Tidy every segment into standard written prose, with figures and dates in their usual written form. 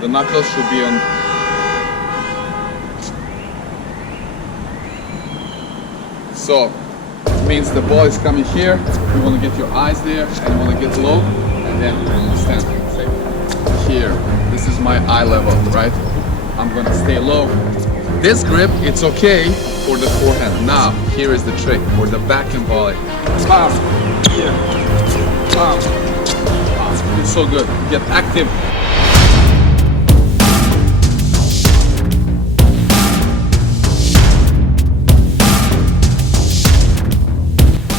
the knuckles should be on. So it means the ball is coming here. You want to get your eyes there, and you want to get low, and then stand. Say here. This is my eye level, right? I'm gonna stay low. This grip, it's okay for the forehand. Now, here is the trick for the backhand volley. Bam, here, bam, bam. It's so good. Get active.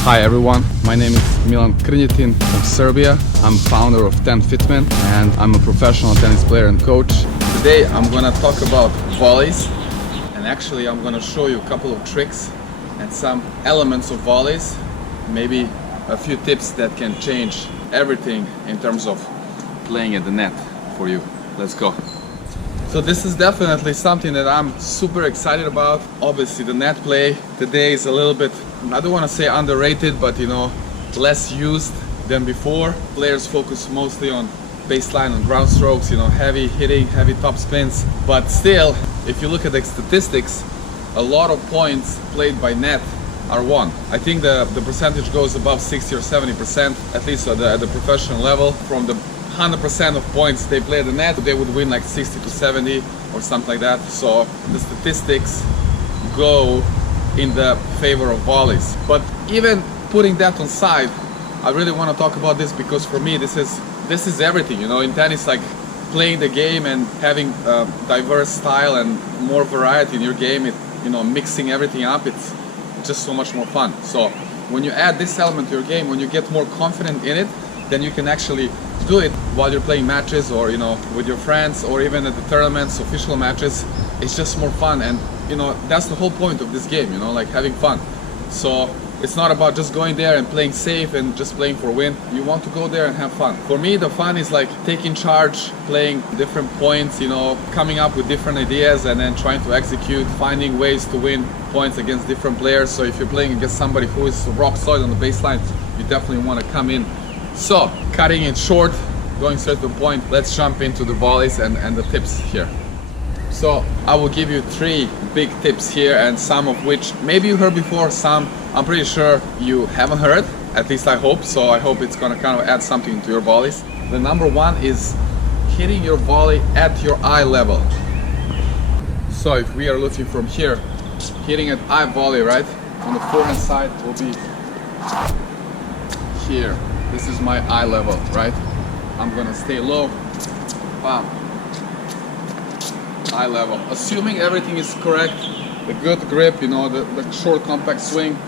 Hi everyone, my name is Milan from Serbia. I'm founder of TENFITMEN and I'm a professional tennis player and coach. Today I'm gonna talk about volleys, and actually I'm gonna show you a couple of tricks and some elements of volleys, maybe a few tips that can change everything in terms of playing at the net for you. Let's go. So this is definitely something that I'm super excited about. Obviously the net play today is a little bit, I don't want to say underrated, but you know, less used than before. Players focus mostly on baseline and ground strokes, you know, heavy hitting, heavy top spins. But still, if you look at the statistics, a lot of points played by net are won. I think the percentage goes above 60 or 70%, at least at the professional level. From the 100% of points they play at the net, they would win like 60 to 70 or something like that. So the statistics go in the favor of volleys. But even putting that on side, I really want to talk about this because for me this is everything, you know, in tennis. Like playing the game and having a diverse style and more variety in your game, you know, mixing everything up, it's just so much more fun. So when you add this element to your game, when you get more confident in it, then you can actually do it while you're playing matches, or you know, with your friends, or even at the tournaments, official matches. It's just more fun, and you know, that's the whole point of this game, you know, like having fun. So it's not about just going there and playing safe and just playing for win. You want to go there and have fun. For me, the fun is like taking charge, playing different points, you know, coming up with different ideas and then trying to execute, finding ways to win points against different players. So if you're playing against somebody who is rock solid on the baseline, you definitely want to come in. So cutting it short, going straight to the point, let's jump into the volleys and the tips here. So I will give you 3 big tips here, and some of which maybe you heard before, some I'm pretty sure you haven't heard, at least I hope. So I hope it's gonna kind of add something to your volleys. The number 1 is hitting your volley at your eye level. So if we are looking from here, hitting at eye volley, right? On the forehand side will be here. This is my eye level, right? I'm gonna stay low, bam, eye level. Assuming everything is correct, the good grip, you know, the short compact swing,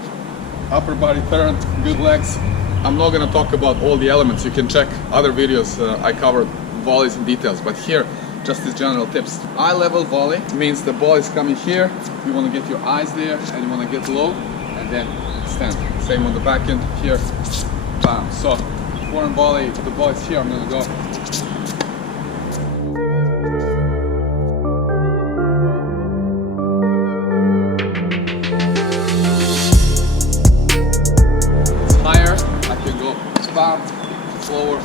upper body turn, good legs. I'm not gonna talk about all the elements. You can check other videos. I covered volleys in details, but here, just these general tips. Eye level volley means the ball is coming here. You wanna get your eyes there, and you wanna get low, and then stand. Same on the back end here. Bam. So, forehand volley, the ball is here, I'm gonna go. It's higher, I can go bam, slower,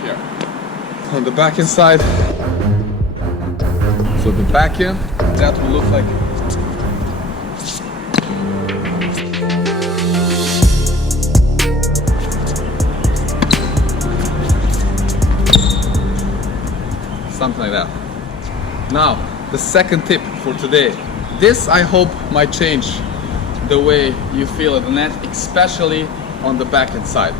here. On the backhand side, so the backhand, that will look like something like that. Now, the second tip for today. This, I hope, might change the way you feel at the net, especially on the backhand side,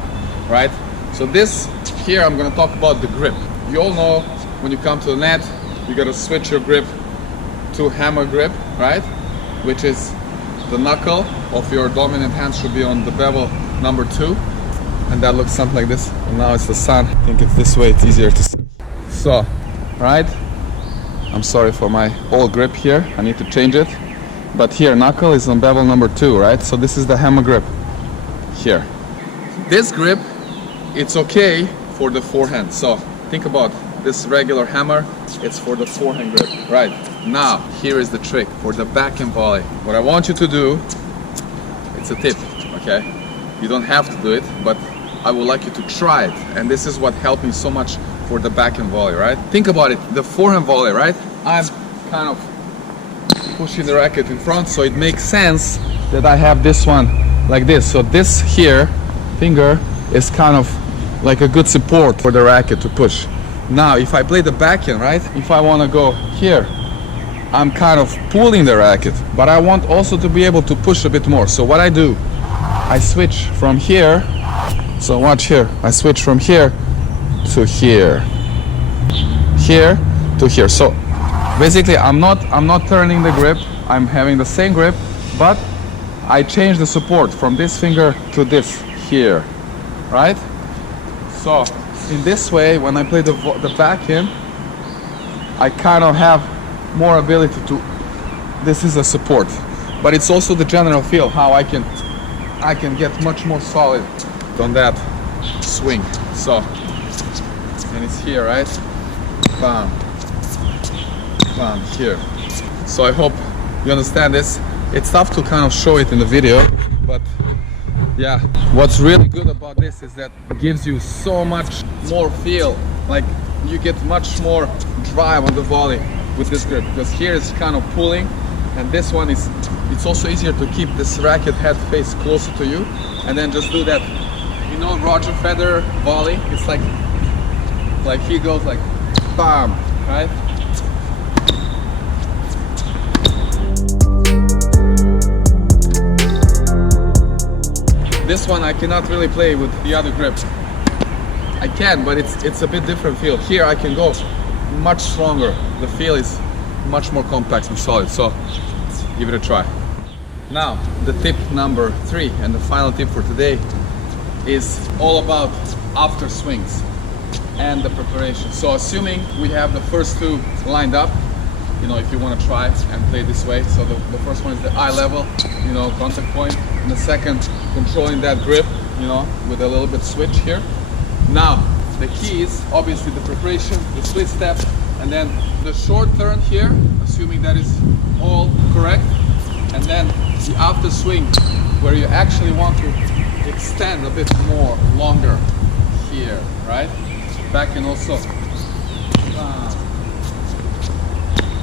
right? So this, here I'm gonna talk about the grip. You all know when you come to the net, you gotta switch your grip to hammer grip, right? Which is the knuckle of your dominant hand should be on the bevel number 2. And that looks something like this. And now it's the sun. I think it's this way, it's easier to see. So, right? I'm sorry for my old grip here. I need to change it. But here, knuckle is on bevel number 2, right? So this is the hammer grip here. This grip, it's okay for the forehand. So think about this regular hammer. It's for the forehand grip, right? Now, here is the trick for the backhand volley. What I want you to do, it's a tip, okay? You don't have to do it, but I would like you to try it. And this is what helped me so much for the backhand volley, right? Think about it, the forehand volley, right? I'm kind of pushing the racket in front, so it makes sense that I have this one like this. So this here finger is kind of like a good support for the racket to push. Now if I play the backhand, right, if I want to go here, I'm kind of pulling the racket, but I want also to be able to push a bit more. So what I do, I switch from here. So watch here, I switch from here to here, here to here. So basically I'm not turning the grip, I'm having the same grip, but I change the support from this finger to this here, right? So in this way, when I play the backhand, I kind of have more ability to, this is a support, but it's also the general feel how I can get much more solid on that swing. So, and it's here, right? Bam, bam, here. So I hope you understand this. It's tough to kind of show it in the video, but yeah, what's really good about this is that it gives you so much more feel, like you get much more drive on the volley with this grip, because here it's kind of pulling, and this one is, it's also easier to keep this racket head face closer to you, and then just do that, you know, Roger Federer volley. It's like he goes like bam, right? This one I cannot really play with the other grip. I can, but it's a bit different feel. Here I can go much stronger. The feel is much more compact and solid. So give it a try. Now the tip number 3 and the final tip for today is all about after swings and the preparation. So assuming we have the first two lined up, you know, if you want to try and play this way. So the first one is the eye level, you know, contact point, and the second controlling that grip, you know, with a little bit switch here. Now the key is obviously the preparation, the split step, and then the short turn here, assuming that is all correct, and then the after swing where you actually want to extend a bit more longer here, right? Back and also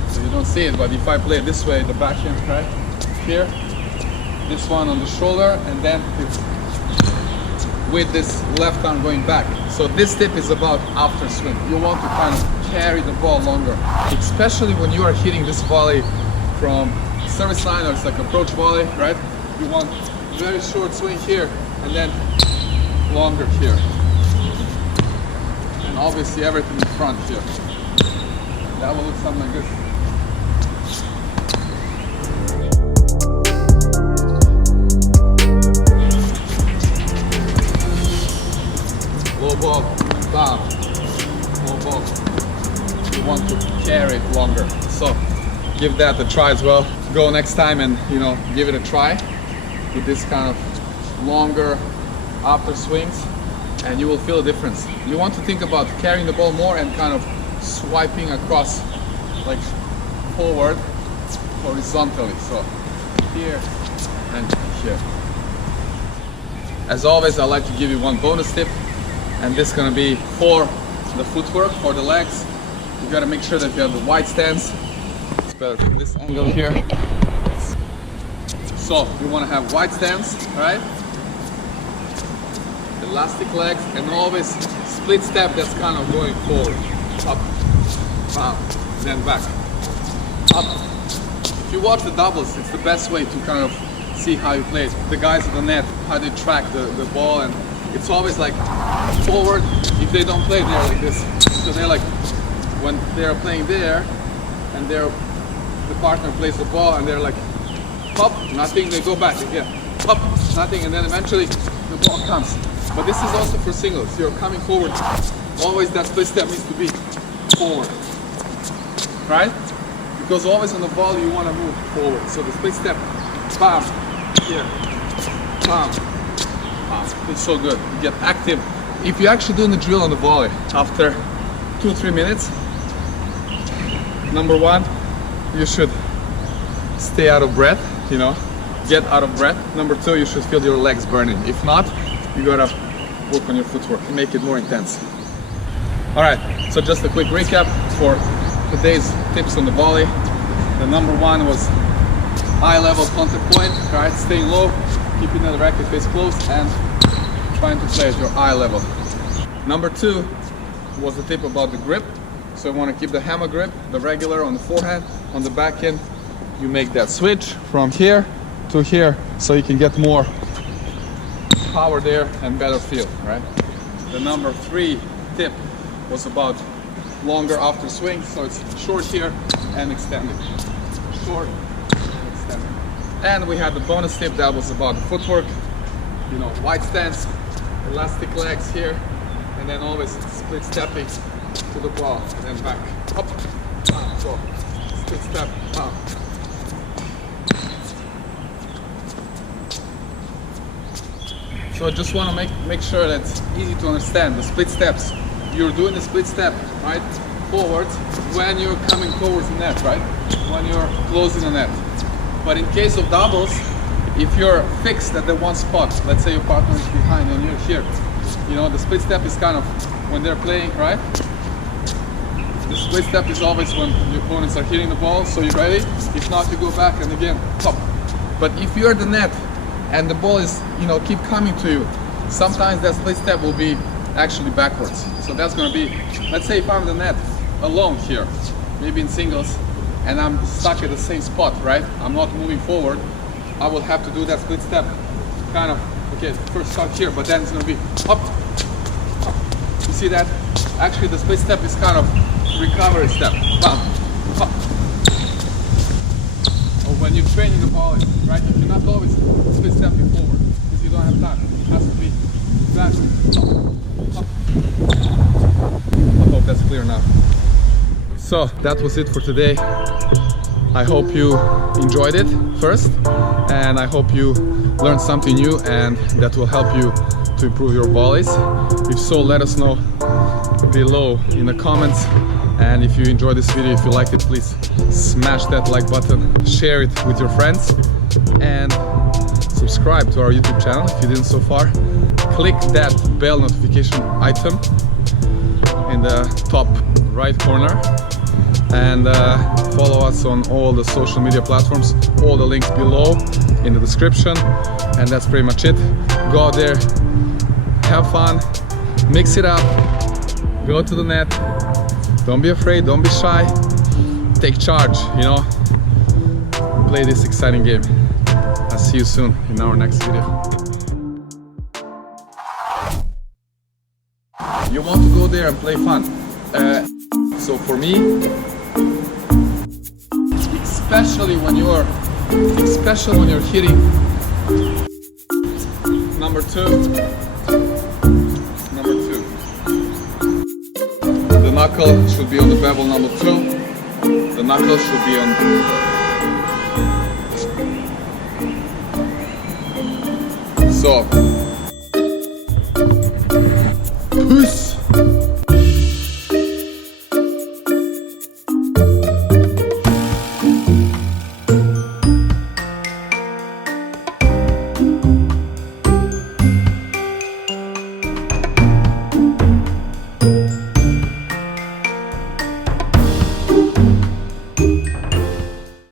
so you don't see it, but if I play it this way, the backhand, right here, this one on the shoulder, and then with this left arm going back. So this tip is about after swing. You want to kind of carry the ball longer, especially when you are hitting this volley from service line, or it's like approach volley, right? You want very short swing here and then longer here, and obviously everything in front here. That will look something like this. Low ball, bam, low ball. You want to carry it longer. So give that a try as well. Go next time and, you know, give it a try with this kind of longer after swings, and you will feel a difference. You want to think about carrying the ball more and kind of swiping across, like forward, horizontally. So here and here. As always, I like to give you one bonus tip, and this is going to be for the footwork, for the legs. You got to make sure that you have the wide stance. It's better from this angle here. So you want to have wide stance, right? Elastic legs, and always split step that's kind of going forward, up, down, then back, up. If you watch the doubles, it's the best way to kind of see how you play it. The guys at the net, how they track the ball, and it's always like forward. If they don't play, they're like this. So they're like, when they're playing there, and the partner plays the ball, and they're like, pop, nothing, they go back again, pop, nothing, and then eventually the ball comes. But this is also for singles. You're coming forward. Always that split step needs to be forward, right? Because always on the ball you want to move forward. So the split step, bam, here, bam, bam. It's so good. You get active. If you're actually doing the drill on the volley, after 2-3 minutes, number one, you should stay out of breath, you know, get out of breath. Number two, you should feel your legs burning. If not, you gotta work on your footwork, make it more intense. Alright, so just a quick recap for today's tips on the volley. The number one was eye level contact point, right? Staying low, keeping the racket face close and trying to play at your eye level. Number two was the tip about the grip. So you want to keep the hammer grip, the regular on the forehand, on the backhand. You make that switch from here to here so you can get more power there and better feel, right? The number three tip was about longer after swing, so it's short here and extended. Short, extended. And we had the bonus tip that was about the footwork, you know, wide stance, elastic legs here, and then always split stepping to the ball, and then back, up, down, so split step, down. So I just want to make sure that it's easy to understand the split steps. You're doing the split step, right, forwards when you're coming towards the net, right, when you're closing the net. But in case of doubles, if you're fixed at the one spot, let's say your partner is behind and you're here, you know, the split step is kind of when they're playing, right? The split step is always when your opponents are hitting the ball, so you're ready. If not, you go back and again, pop. But if you're the net and the ball is, you know, keep coming to you, sometimes that split step will be actually backwards. So that's going to be, let's say if I'm the net alone here, maybe in singles, and I'm stuck at the same spot, right? I'm not moving forward. I will have to do that split step, kind of, okay, first start here, but then it's going to be up, up. You see that? Actually, the split step is kind of recovery step. Bam, up. Or when you're training the volley, right? You cannot always split stepping forward because you don't have time. It has to be back, up, up. I hope that's clear now. So that was it for today. I hope you enjoyed it first, and I hope you learned something new and that will help you to improve your volleys. If so, let us know below in the comments. And if you enjoyed this video, if you liked it, please smash that like button, share it with your friends, and subscribe to our YouTube channel if you didn't so far. Click that bell notification item in the top right corner, and follow us on all the social media platforms. All the links below in the description. And that's pretty much it. Go out there, have fun, mix it up, go to the net. Don't be afraid, don't be shy, take charge, you know, play this exciting game. I'll see you soon in our next video. You want to go there and play fun. So for me, especially when you're hitting number two. The knuckle should be on the bevel number 2. The knuckle should be on. So, peace.